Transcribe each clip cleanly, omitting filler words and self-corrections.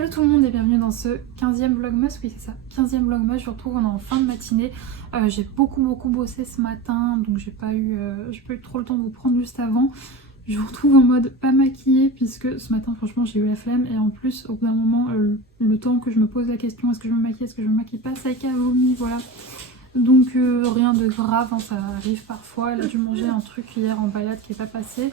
Hello tout le monde et bienvenue dans ce 15e vlogmas, oui c'est ça, 15e vlogmas, je vous retrouve, on est en fin de matinée. J'ai beaucoup bossé ce matin, donc j'ai pas eu trop le temps de vous prendre juste avant. Je vous retrouve en mode pas maquillée puisque ce matin franchement j'ai eu la flemme et en plus au bout d'un moment, le temps que je me pose la question est-ce que je me maquille, est-ce que je me maquille pas, Saïka a vomi, voilà. Donc rien de grave, hein, ça arrive parfois, elle a dû manger un truc hier en balade qui est pas passé.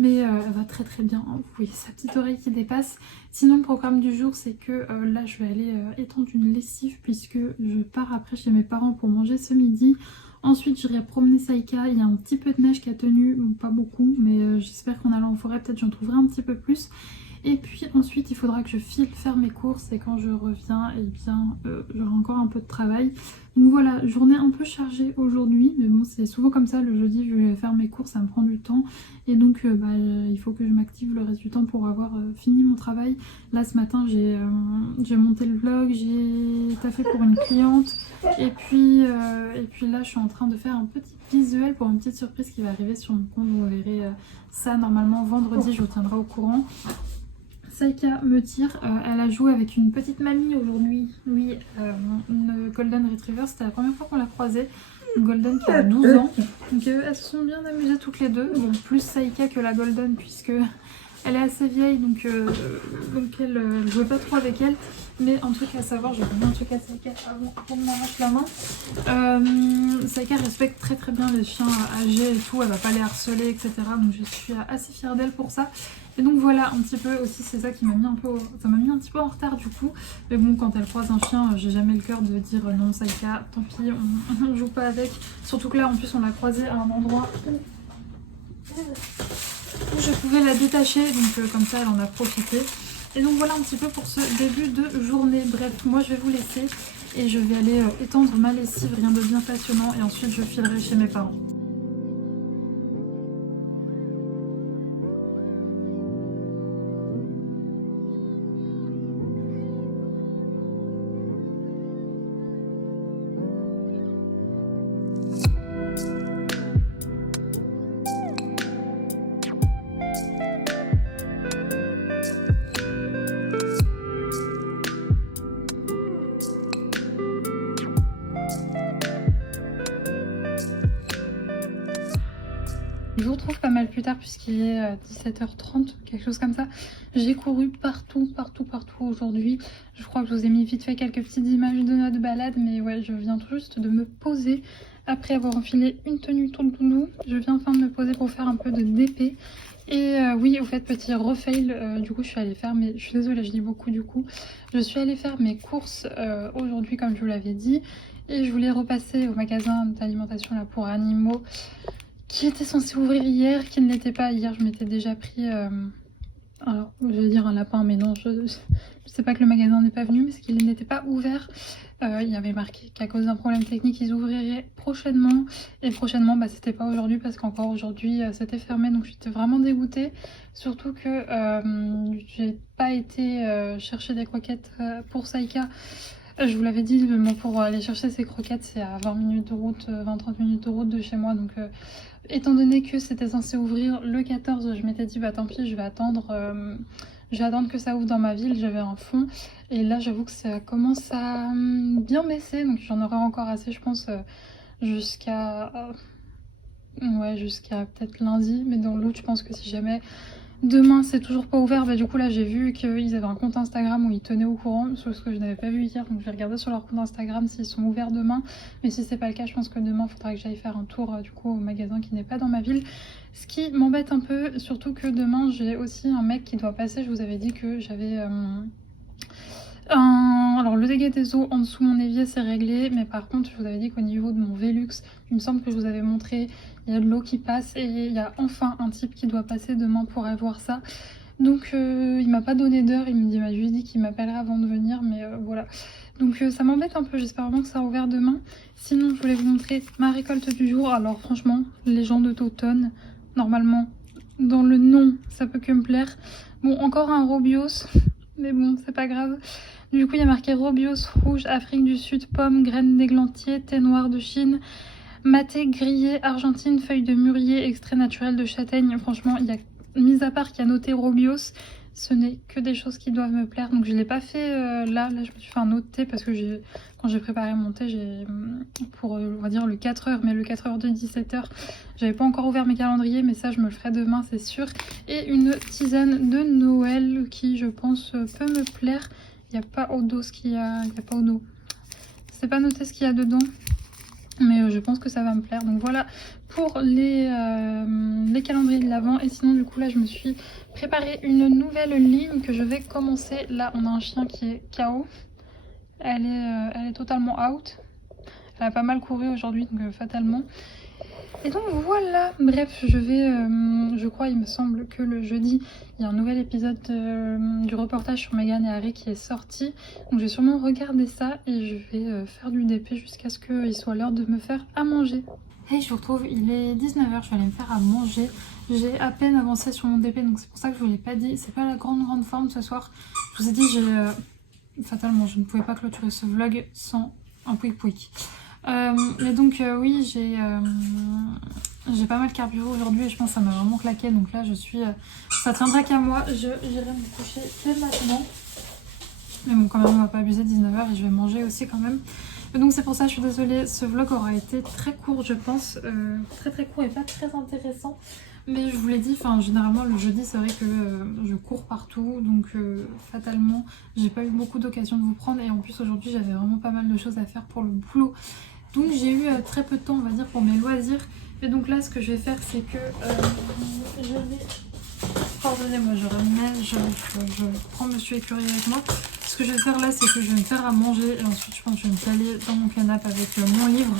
Mais elle va très bien, vous voyez sa petite oreille qui dépasse. Sinon le programme du jour c'est que là je vais aller étendre une lessive puisque je pars après chez mes parents pour manger ce midi. Ensuite j'irai promener Saïka, il y a un petit peu de neige qui a tenu, bon, pas beaucoup mais j'espère qu'en allant en forêt peut-être j'en trouverai un petit peu plus. Et puis ensuite il faudra que je file faire mes courses et quand je reviens eh bien j'aurai encore un peu de travail. Donc voilà, journée un peu chargée aujourd'hui, mais bon c'est souvent comme ça, le jeudi je vais faire mes courses, ça me prend du temps et donc il faut que je m'active le reste du temps pour avoir fini mon travail. Là ce matin j'ai monté le vlog, j'ai taffé pour une cliente et puis là je suis en train de faire un petit visuel pour une petite surprise qui va arriver sur mon compte, vous verrez ça normalement vendredi, je vous tiendrai au courant. Saïka me tire, elle a joué avec une petite mamie aujourd'hui, oui, une Golden Retriever, c'était la première fois qu'on l'a croisée, une Golden qui a 12 ans, donc elles se sont bien amusées toutes les deux, bon plus Saïka que la Golden puisque elle est assez vieille donc elle jouait pas trop avec elle, mais en tout cas à savoir, je vais donner un truc à Saïka avant qu'on m'arrache la main. Saïka respecte très bien les chiens âgés et tout, elle va pas les harceler etc, donc je suis assez fière d'elle pour ça. Et donc voilà un petit peu aussi, c'est ça qui m'a mis un peu, ça m'a mis un petit peu en retard du coup. Mais bon, quand elle croise un chien, j'ai jamais le cœur de dire non Saïka, tant pis, on joue pas avec. Surtout que là en plus on l'a croisée à un endroit où je pouvais la détacher, donc comme ça elle en a profité. Et donc voilà un petit peu pour ce début de journée. Bref, moi je vais vous laisser et je vais aller étendre ma lessive, rien de bien passionnant, et ensuite je filerai chez mes parents. Je vous retrouve pas mal plus tard puisqu'il est 17h30, quelque chose comme ça. J'ai couru partout aujourd'hui. Je crois que je vous ai mis vite fait quelques petites images de notre balade, mais ouais, je viens tout juste de me poser après avoir enfilé une tenue toute doudou. Je viens enfin de me poser pour faire un peu de DP. Et oui, au fait, petit refail, du coup je suis allée faire mes... Je suis désolée, je dis beaucoup du coup. Je suis allée faire mes courses aujourd'hui comme je vous l'avais dit. Et je voulais repasser au magasin d'alimentation là pour animaux qui était censé ouvrir hier, qui ne l'était pas. Hier je m'étais déjà pris, alors je vais dire un lapin, mais non, je sais pas que le magasin n'est pas venu, mais c'est qu'il n'était pas ouvert. Il y avait marqué qu'à cause d'un problème technique ils ouvriraient prochainement, et prochainement bah c'était pas aujourd'hui parce qu'encore aujourd'hui c'était fermé, donc j'étais vraiment dégoûtée, surtout que j'ai pas été chercher des croquettes pour Saïka. Je vous l'avais dit, bon, pour aller chercher ces croquettes c'est à 20 minutes de route, 20-30 minutes de route de chez moi, donc étant donné que c'était censé ouvrir le 14, je m'étais dit bah tant pis, je vais attendre que ça ouvre dans ma ville. J'avais un fond et là j'avoue que ça commence à bien baisser, donc j'en aurai encore assez je pense jusqu'à jusqu'à peut-être lundi, mais dans l'autre je pense que si jamais demain c'est toujours pas ouvert, bah du coup là j'ai vu qu'ils avaient un compte Instagram où ils tenaient au courant, chose que je n'avais pas vu hier, donc je vais regarder sur leur compte Instagram s'ils sont ouverts demain, mais si c'est pas le cas je pense que demain il faudra que j'aille faire un tour du coup au magasin qui n'est pas dans ma ville, ce qui m'embête un peu, surtout que demain j'ai aussi un mec qui doit passer. Je vous avais dit que j'avais alors le dégât des eaux en dessous mon évier c'est réglé, mais par contre je vous avais dit qu'au niveau de mon Velux, il me semble que je vous avais montré, il y a de l'eau qui passe et il y a enfin un type qui doit passer demain pour aller voir ça. Donc il m'a pas donné d'heure, il m'a juste dit qu'il m'appellerait avant de venir, mais voilà. Donc ça m'embête un peu, j'espère vraiment que ça a ouvert demain. Sinon je voulais vous montrer ma récolte du jour. Alors franchement, les gens d'automne, normalement dans le nom ça peut que me plaire. Bon, encore un Robios, mais bon c'est pas grave. Du coup il y a marqué Robios rouge, Afrique du Sud, pomme, graines d'églantier, thé noir de Chine, maté, grillé, Argentine, feuilles de mûrier, extrait naturel de châtaigne. Franchement il y a, mis à part qu'il y a noté Robios, ce n'est que des choses qui doivent me plaire. Donc je ne l'ai pas fait là je me suis fait un autre thé parce que quand j'ai préparé mon thé, j'ai pour on va dire le 4h, mais le 4h de 17h, j'avais pas encore ouvert mes calendriers, mais ça je me le ferai demain c'est sûr. Et une tisane de Noël qui je pense peut me plaire. Il n'y a pas au dos il y a pas au dos. C'est pas noté ce qu'il y a dedans. Mais je pense que ça va me plaire. Donc voilà pour les calendriers de l'Avent. Et sinon du coup là je me suis préparé une nouvelle ligne que je vais commencer. Là on a un chien qui est KO. Elle est totalement out. Elle a pas mal couru aujourd'hui donc fatalement. Et donc voilà, bref, je crois, il me semble que le jeudi, il y a un nouvel épisode du reportage sur Meghan et Harry qui est sorti. Donc je vais sûrement regarder ça et je vais faire du DP jusqu'à ce qu'il soit l'heure de me faire à manger. Hey, je vous retrouve, il est 19h, je vais aller me faire à manger. J'ai à peine avancé sur mon DP, donc c'est pour ça que je vous l'ai pas dit. C'est pas la grande forme ce soir. Je vous ai dit, fatalement, je ne pouvais pas clôturer ce vlog sans un pouic. Et donc oui, j'ai pas mal carburé aujourd'hui et je pense que ça m'a vraiment claqué. Donc là, ça tiendra qu'à moi. J'irai me coucher dès maintenant. Mais bon, quand même, on va pas abuser, 19h et je vais manger aussi quand même. Et donc c'est pour ça, je suis désolée, ce vlog aura été très court, je pense. Très court et pas très intéressant. Mais je vous l'ai dit, généralement le jeudi c'est vrai que je cours partout, donc fatalement j'ai pas eu beaucoup d'occasion de vous prendre et en plus aujourd'hui j'avais vraiment pas mal de choses à faire pour le boulot. Donc j'ai eu très peu de temps on va dire pour mes loisirs. Et donc là ce que je vais faire c'est que je vais... Pardonnez-moi, je prends Monsieur Écurie avec moi. Ce que je vais faire là c'est que je vais me faire à manger et ensuite je pense que je vais me caler dans mon canapé avec mon livre.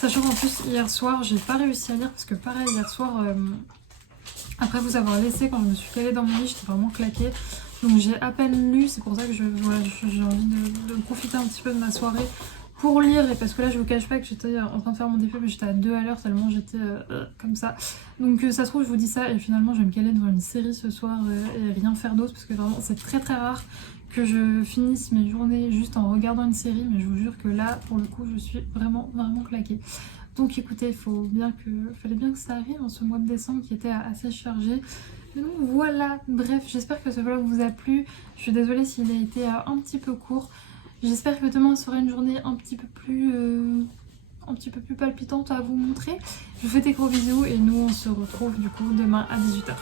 Sachant qu'en plus hier soir j'ai pas réussi à lire parce que pareil hier soir... Après vous avoir laissé, quand je me suis calée dans mon lit, j'étais vraiment claquée. Donc j'ai à peine lu, c'est pour ça que j'ai envie de profiter un petit peu de ma soirée pour lire. Et parce que là je vous cache pas que j'étais en train de faire mon DP, mais j'étais à 2 à l'heure tellement j'étais comme ça. Donc ça se trouve je vous dis ça et finalement je vais me caler devant une série ce soir et rien faire d'autre. Parce que vraiment c'est très rare que je finisse mes journées juste en regardant une série. Mais je vous jure que là pour le coup je suis vraiment claquée. Donc écoutez, fallait bien que ça arrive en ce mois de décembre qui était assez chargé. Donc voilà, bref, j'espère que ce vlog vous a plu. Je suis désolée s'il a été un petit peu court. J'espère que demain sera une journée un petit peu plus palpitante à vous montrer. Je vous fais des gros bisous et nous on se retrouve du coup demain à 18h.